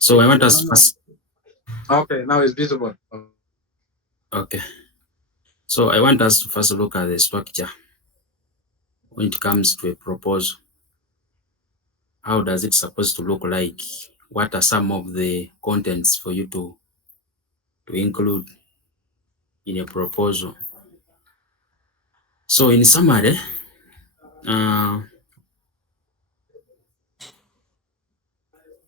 So I want us first. Okay, now it's visible. Okay. So I want us to first look at the structure when it comes to a proposal. How does it supposed to look like? What are some of the contents for you to include in a proposal? So in summary,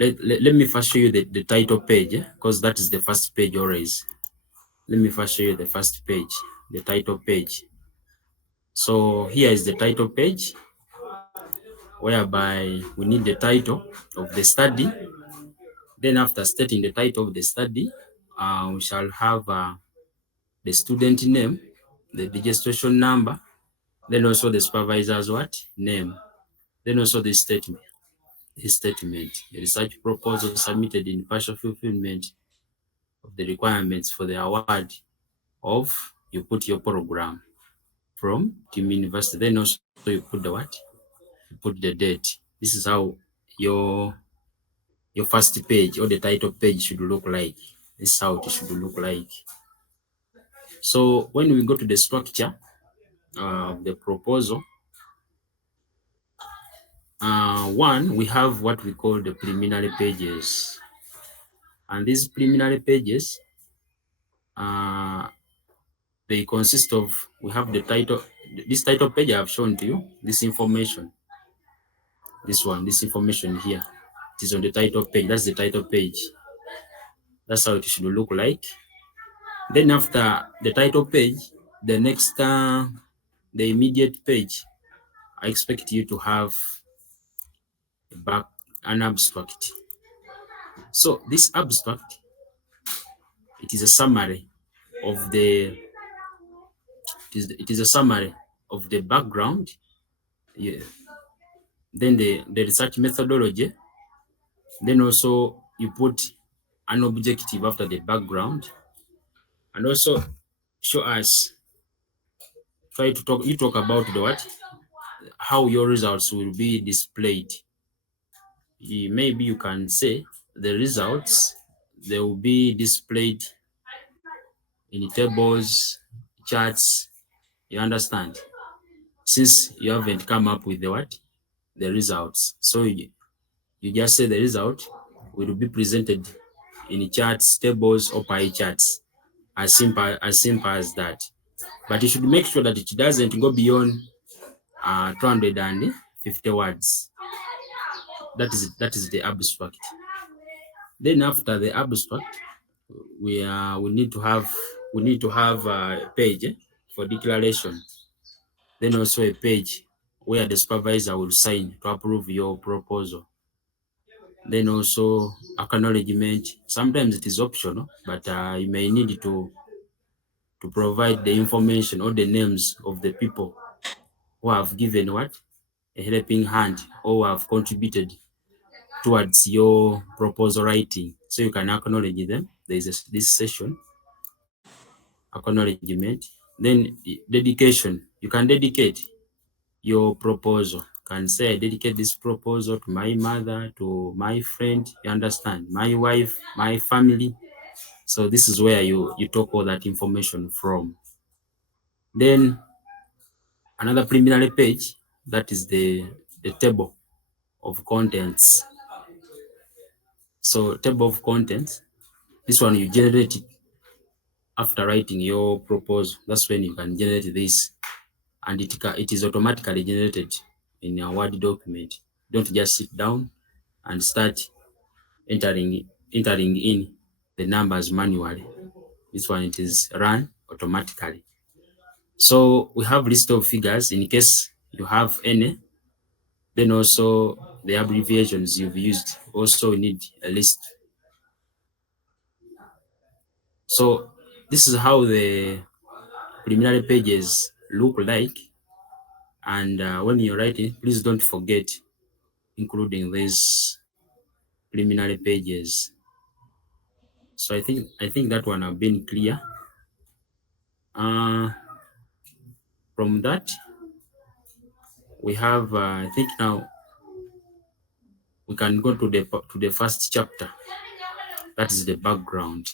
let me first show you the title page, because that is the first page always. Let me first show you the first page, the title page. So here is the title page, whereby we need the title of the study. Then after stating the title of the study, we shall have the student name, the registration number, then also the supervisor's name, then also the statement. A research proposal submitted in partial fulfillment of the requirements for the award of, you put your program from Team University, then also you put the you put the date. This is how your first page or the title page should look like. This is how it should look like. So when we go to the structure of the proposal, one, we have what we call the preliminary pages. And these preliminary pages, they consist of, we have the title, this title page I have shown to you, this information, this information here. It is on the title page, that's the title page. That's how it should look like. Then after the title page, the next, the immediate page, I expect you to have an abstract. So this abstract, it is a summary of the, it is a summary of the background, yeah. Then the research methodology, then also you put an objective after the background, and also show us, try to talk, you talk about the what, how your results will be displayed. Maybe you can say the results, they will be displayed in tables, charts, you understand? Since you haven't come up with the what, the results, so you just say the result will be presented in charts, tables, or pie charts, as simple as that. But you should make sure that it doesn't go beyond 250 words. That is the abstract. Then after the abstract, we need to have a page for declaration. Then also a page where the supervisor will sign to approve your proposal. Then also acknowledgement. Sometimes it is optional, but you may need to provide the information or the names of the people who have given what, a helping hand, or have contributed towards your proposal writing. So you can acknowledge them. There is this session, acknowledgement. Then dedication. You can dedicate your proposal. You can say, I dedicate this proposal to my mother, to my friend, you understand, my wife, my family. So this is where you talk all that information from. Then another preliminary page, that is the table of contents. So table of contents, this one you generate it after writing your proposal. That's when you can generate this, and it is automatically generated in a Word document. Don't just sit down and start entering in the numbers manually. This one, it is run automatically. So we have list of figures in case you have any. Then also the abbreviations you've used, also need a list. So this is how the preliminary pages look like. And when you're writing, please don't forget including these preliminary pages. So I think that one have been clear. From that, we have, I think now we can go to the first chapter. That is the background.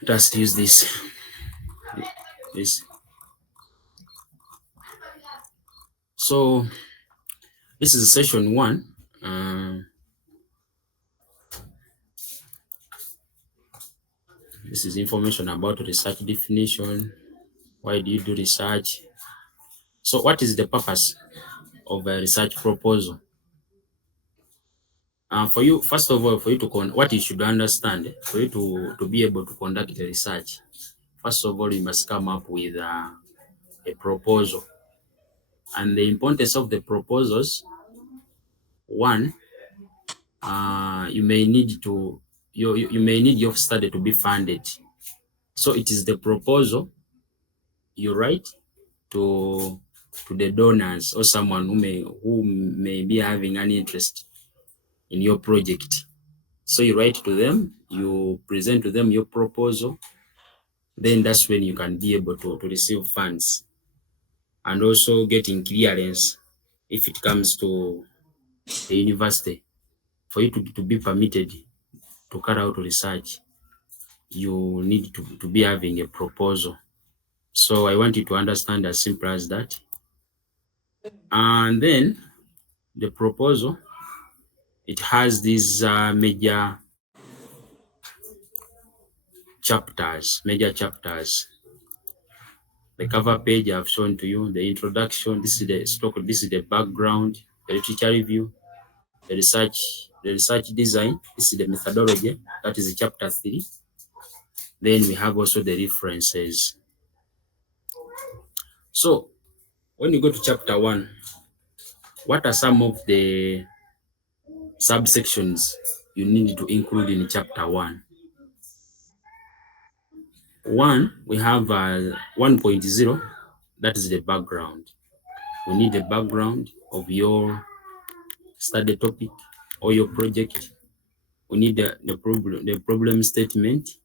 Let us use this. This. So this is session 1. This is information about research definition. Why do you do research? So what is the purpose of a research proposal? For you, first of all, for you to what you should understand, for you to be able to conduct a research, first of all, you must come up with a proposal. And the importance of the proposals, one, you may need your study to be funded. So it is the proposal you write to the donors or someone who may be having an interest in your project. So you write to them, you present to them your proposal, then that's when you can be able to receive funds and also getting clearance if it comes to the university. For you to be permitted to carry out research, you need to be having a proposal. So I want you to understand as simple as that. And then the proposal, it has these major chapters. The cover page I've shown to you, the introduction, this is the stock, this is the background, the literature review, the research design, this is the methodology, that is chapter 3. Then we have also the references. So when you go to chapter 1, what are some of the subsections you need to include in chapter 1? We have 1.0, that is the background. We need the background of your study topic or your project. We need the problem statement.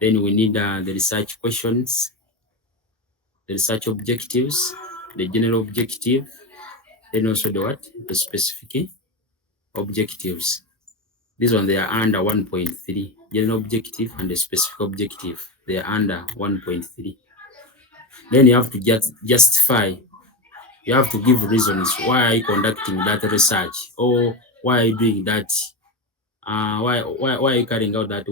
Then we need the research questions, the research objectives, the general objective, then also the specific objectives. These ones, they are under 1.3. General objective and the specific objective, they are under 1.3. Then you have to justify. You have to give reasons why are you conducting that research, or why are you doing that. Why are you carrying out that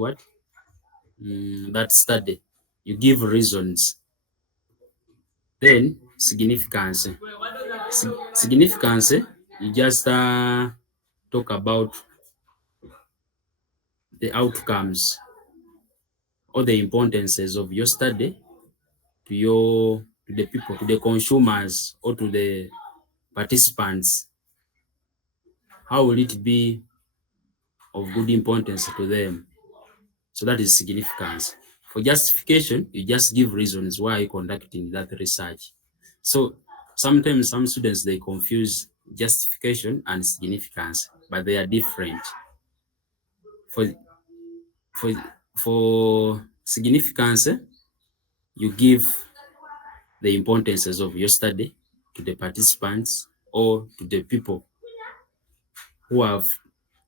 that study? You give reasons. Then significance. Significance, you just talk about the outcomes or the importances of your study to the people, to the consumers, or to the participants. How will it be of good importance to them? So that is significance. For justification, you just give reasons why you're conducting that research. So sometimes some students, they confuse justification and significance, but they are different. For for for significance, you give the importances of your study to the participants or to the people who have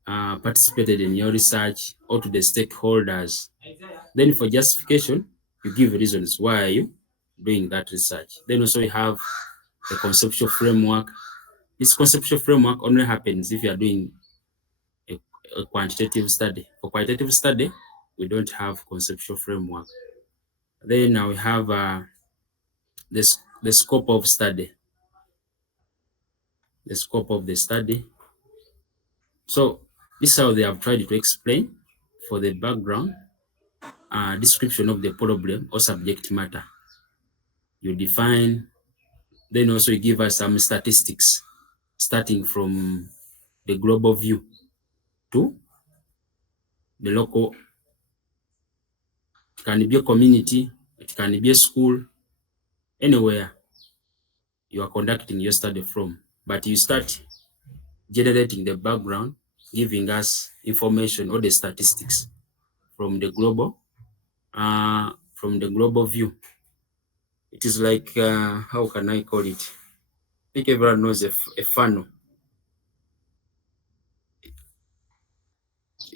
participated in your research, or to the stakeholders. Then for justification, you give reasons why are you doing that research. Then also you have the conceptual framework. This conceptual framework only happens if you are doing a quantitative study. For qualitative study, we don't have conceptual framework. Then now we have the scope of study. The scope of the study. So this is how they have tried to explain for the background, description of the problem or subject matter. You define, then also you give us some statistics, starting from the global view to the local. It can be a community, it can be a school, anywhere you are conducting your study from. But you start generating the background, giving us information or the statistics from the global view. It is like, how can I call it? I think everyone knows a funnel.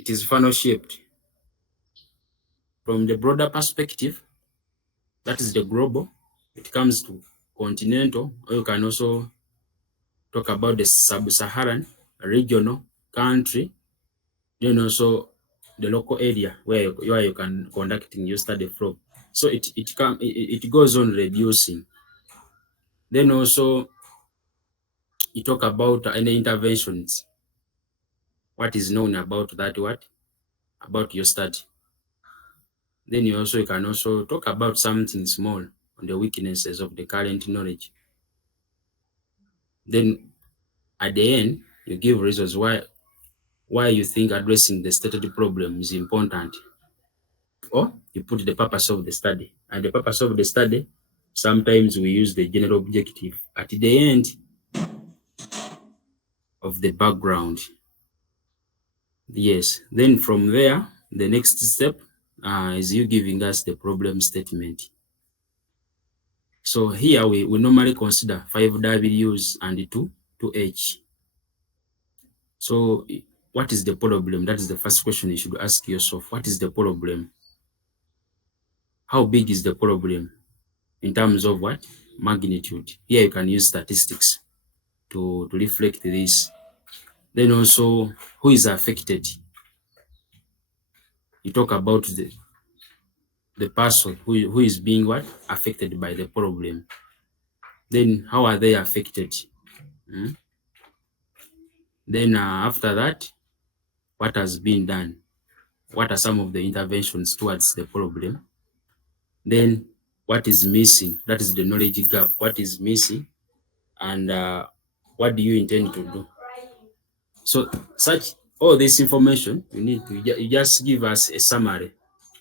it is funnel shaped. From the broader perspective, that is the global, it comes to continental, or you can also talk about the sub-Saharan, regional, country, then also the local area where you can conducting your study from. So it goes on reducing. Then also you talk about any interventions, what is known about that, what about your study. Then you can also talk about something small on the weaknesses of the current knowledge. Then at the end, you give reasons why you think addressing the stated problem is important, or you put the purpose of the study. And the purpose of the study, sometimes we use the general objective at the end of the background. Yes, then from there, the next step is you giving us the problem statement. So here we normally consider 5 W's and 2 H. So what is the problem? That is the first question you should ask yourself. What is the problem? How big is the problem in terms of what? Magnitude. Here you can use statistics to reflect this. Then also, who is affected? You talk about the person who is being what? Affected by the problem. Then how are they affected? Mm? Then after that, what has been done? What are some of the interventions towards the problem? Then what is missing? That is the knowledge gap. What is missing? And what do you intend to do? So such all this information, you just give us a summary.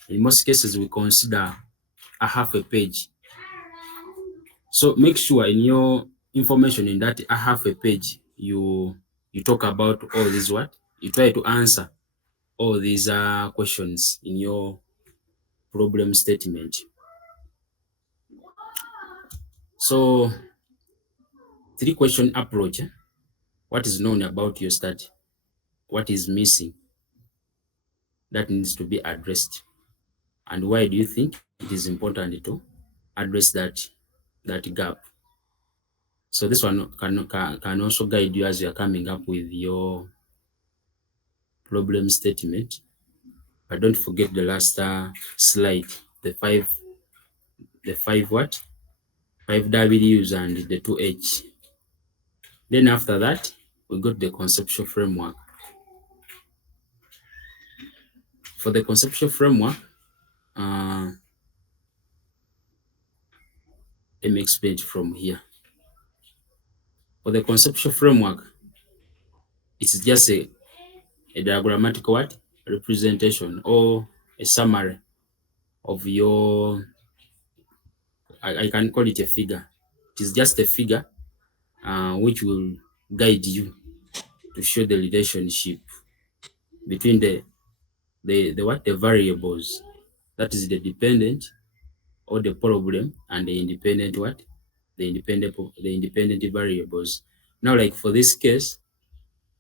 In most cases, we consider a half a page. So make sure in your information in that a half a page, you talk about all this what? You try to answer all these questions in your problem statement. So 3-question approach. What is known about your study? What is missing that needs to be addressed? And why do you think it is important to address that gap? So this one can also guide you as you are coming up with your problem statement. But don't forget the last slide, the five what? 5 W's and the 2 H. Then after that, we got the conceptual framework. For the conceptual framework, let me explain it from here. For the conceptual framework, it's just a diagrammatic what? Representation or a summary of your, I can call it a figure. It is just a figure which will guide you to show the relationship between the variables. That is the dependent or the problem and the independent what? The independent variables. Now, like for this case,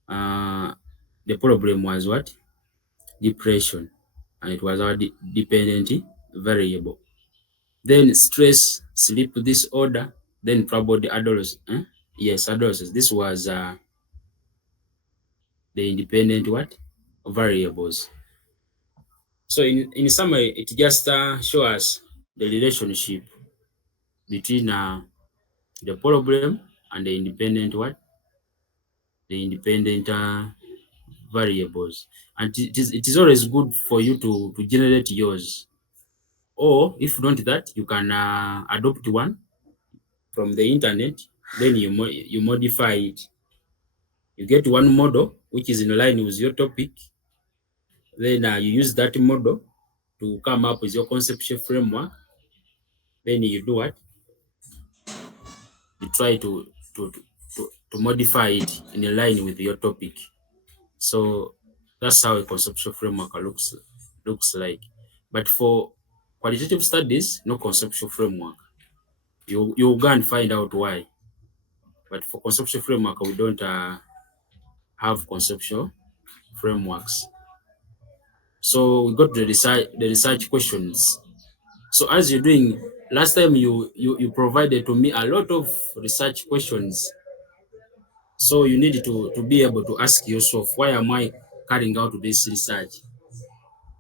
the problem was what? Depression, and it was our dependent variable. Then stress, sleep disorder, then trouble the adolescents. Yes, adolescents. This was the independent what? Variables. So in summary, it just shows us the relationship between the problem and the independent what? The independent variables. And it is always good for you to generate yours. Or if not that, you can adopt one from the internet, then you modify it. You get one model which is in line with your topic, then you use that model to come up with your conceptual framework. Then you do what? You try to modify it in line with your topic. So that's how a conceptual framework looks like. But for qualitative studies, no conceptual framework. You go and find out why. But for conceptual framework, we don't have conceptual frameworks. So we got the research questions. So as you're doing, last time you provided to me a lot of research questions. So you need to be able to ask yourself, why am I carrying out this research?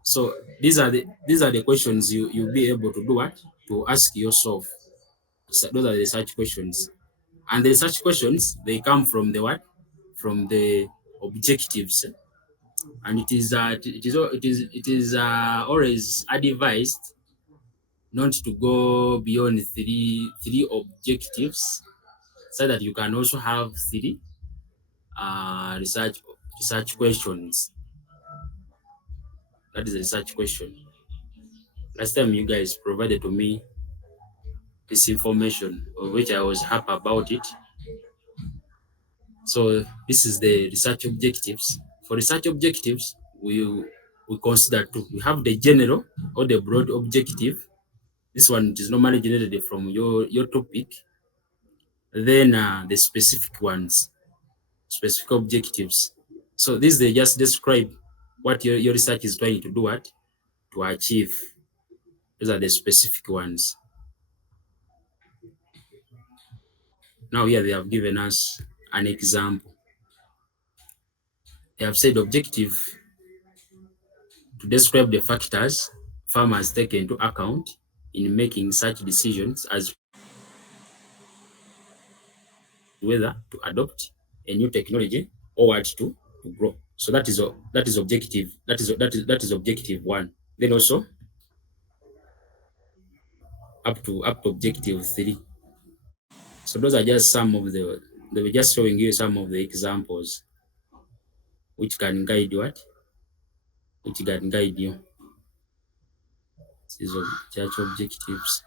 So these are the questions you'll be able to do what? To ask yourself. So those are the research questions. And the research questions, they come from the what? From the objectives. And it is always advised not to go beyond three objectives, so that you can also have three research questions. That is a research question. Last time you guys provided to me this information, of which I was happy about it. So this is the research objectives. For research objectives, we consider two. We have the general or the broad objective. This one is normally generated from your topic. Then the specific ones, specific objectives. So these, they just describe what your research is trying to do, what to achieve. Those are the specific ones. Now here they have given us an example. They have said objective to describe the factors farmers take into account in making such decisions as whether to adopt a new technology or what to grow. So that is objective. That is objective one. Then also up to objective three. So those are just some of the, they were just showing you some of the examples which can guide what, which can guide you. These are church objectives.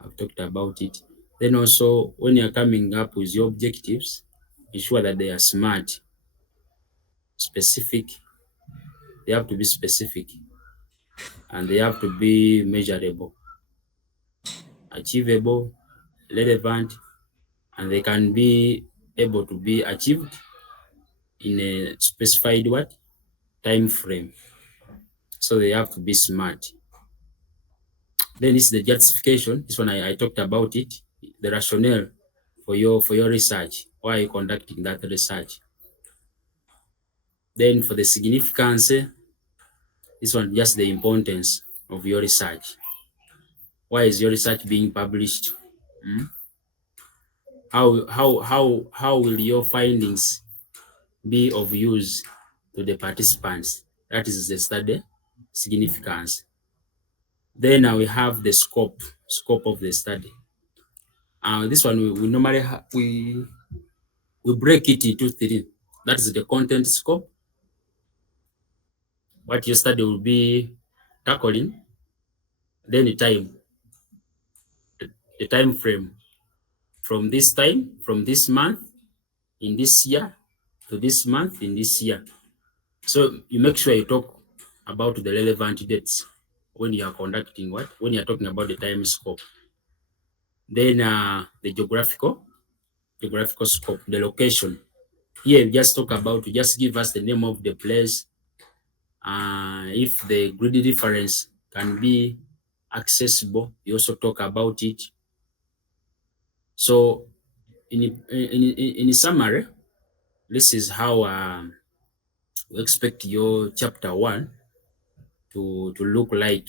I've talked about it. Then also, when you're coming up with your objectives, ensure that they are smart, specific. They have to be specific, and they have to be measurable, achievable, relevant, and they can be able to be achieved in a specified what, time frame. So they have to be smart. Then this is the justification. This one I talked about it. The rationale for your research. Why are you conducting that research? Then for the significance, this one just the importance of your research. Why is your research being published? Hmm? How will your findings be of use to the participants? That is the study significance. Then we have the scope of the study. This one we normally we break it into three. That is the content scope, what your study will be tackling. Then the time frame, from this time, from this month in this year to this month in this year. So you make sure you talk about the relevant dates when you are conducting what, when you are talking about the time scope. Then the geographical scope, the location. Here you just talk about, you just give us the name of the place. If the grid reference can be accessible, you also talk about it. So in summary, this is how we expect your chapter one to look like.